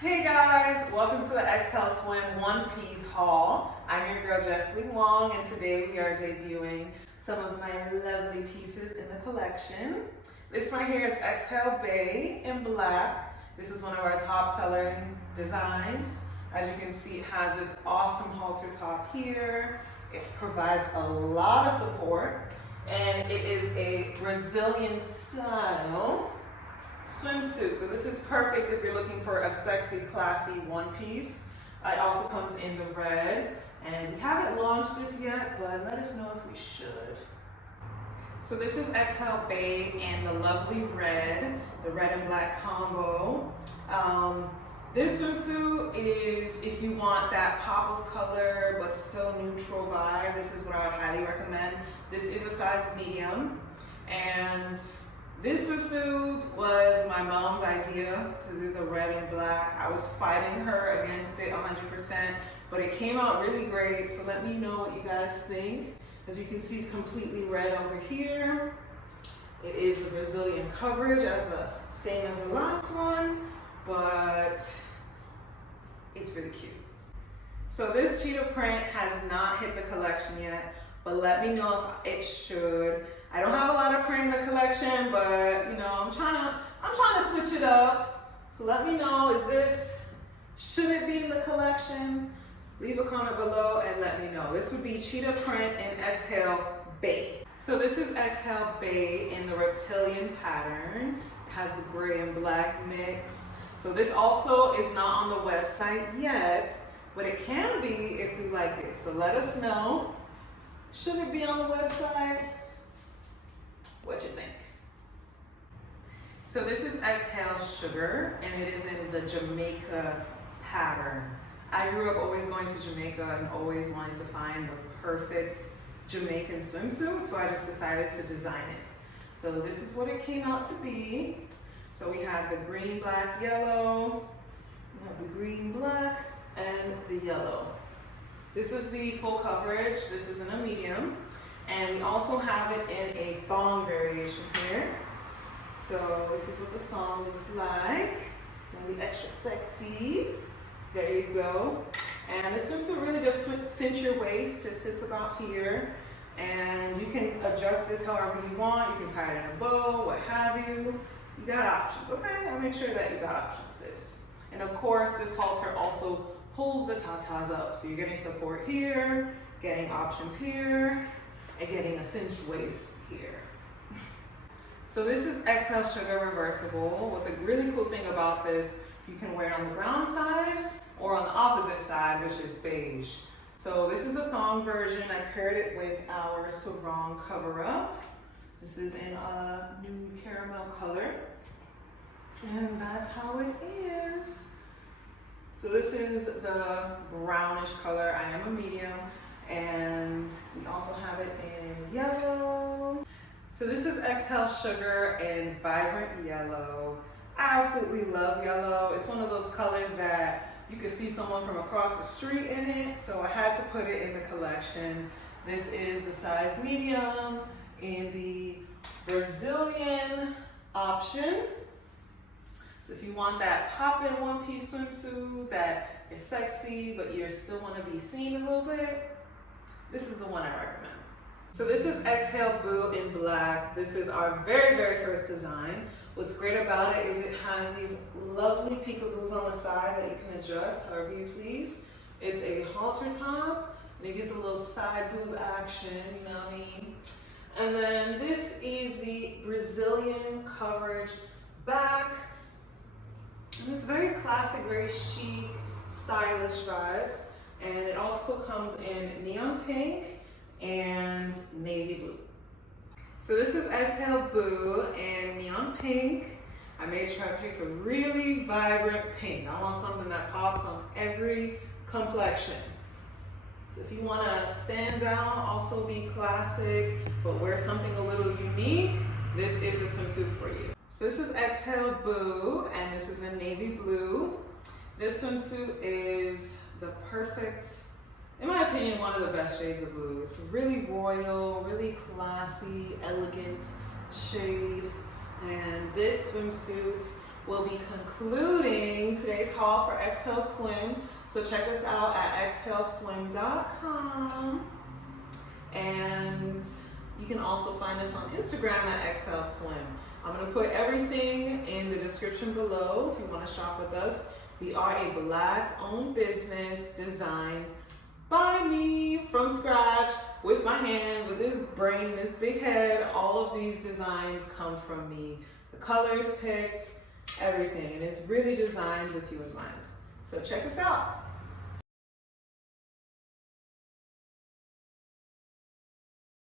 Hey guys, welcome to the XhaleSwim one-piece haul. I'm your girl Jessica Wong, and today we are debuting some of my lovely pieces in the collection. This right here is Xhale Bay in black. This is one of our top selling designs. As you can see, it has this awesome halter top here. It provides a lot of support, and it is a Brazilian style swimsuit. So this is perfect if you're looking for a sexy, classy one piece. It also comes in the red, and we haven't launched this yet, but let us know if we should. So this is Xhale Bay and the lovely red, the red and black combo. This swimsuit is if you want that pop of color but still neutral vibe. This is what I would highly recommend. This is a size medium, and this swimsuit was my mom's idea to do the red and black. I was fighting her against it 100%, but it came out really great. So let me know what you guys think. As you can see, it's completely red over here. It is the Brazilian coverage, as the same as the last one, but it's really cute. So this Cheetah Print has not hit the collection yet, but let me know if it should. I don't have a lot of print in the collection, but you know, I'm trying to switch it up. So let me know, should it be in the collection? Leave a comment below and let me know. This would be Cheetah Print and Xhale Bay. So this is Xhale Bay in the Reptilian pattern. It has the gray and black mix. So this also is not on the website yet, but it can be if you like it. So let us know. Should it be on the website? What you think? So this is Xhale Sugar, and it is in the Jamaica pattern. I grew up always going to Jamaica and always wanted to find the perfect Jamaican swimsuit, so I just decided to design it. So this is what it came out to be. So we have the green, black, yellow. We have the green, black, and the yellow. This is the full coverage. This is in a medium. And we also have it in a thong variation here. So this is what the thong looks like. Really extra sexy. There you go. And this swimsuit really just cinch your waist. It sits about here. And you can adjust this however you want. You can tie it in a bow, what have you. You got options, okay? I'll make sure that you got options, sis. And of course, this halter also pulls the tatas up. So you're getting support here, getting options here, and getting a cinched waist here. So this is Xhale Sugar Reversible. What the really cool thing about this, you can wear it on the brown side or on the opposite side, which is beige. So this is the thong version. I paired it with our sarong cover-up. This is in a nude caramel color. And that's how it is. So this is the brownish color. I am a medium. And we also have it in yellow. So this is Xhale Sugar in vibrant yellow. I absolutely love yellow. It's one of those colors that you could see someone from across the street in it, so I had to put it in the collection. This is the size medium in the Brazilian option. So if you want that pop-in one-piece swimsuit that you're sexy, but you still want to be seen a little bit, this is the one I recommend. So this is Xhale Boo in black. This is our very, very first design. What's great about it is it has these lovely peekaboos on the side that you can adjust however you please. It's a halter top, and it gives a little side boob action, you know what I mean? And then this is the Brazilian coverage back. And it's very classic, very chic, stylish vibes. And it also comes in neon pink and navy blue. So this is Xhale Boo in neon pink. I made sure I picked a really vibrant pink. I want something that pops on every complexion. So if you want to stand out, also be classic, but wear something a little unique, this is a swimsuit for you. So this is Xhale Boo, and this is in navy blue. This swimsuit is the perfect, in my opinion, one of the best shades of blue. It's really royal, really classy, elegant shade. And this swimsuit will be concluding today's haul for XhaleSwim. So check us out at XhaleSwim.com. And you can also find us on Instagram at XhaleSwim. I'm going to put everything in the description below if you want to shop with us. We are a Black-owned business designed by me from scratch with my hands, with this brain, this big head. All of these designs come from me. The colors picked, everything, and it's really designed with you in mind. So check us out.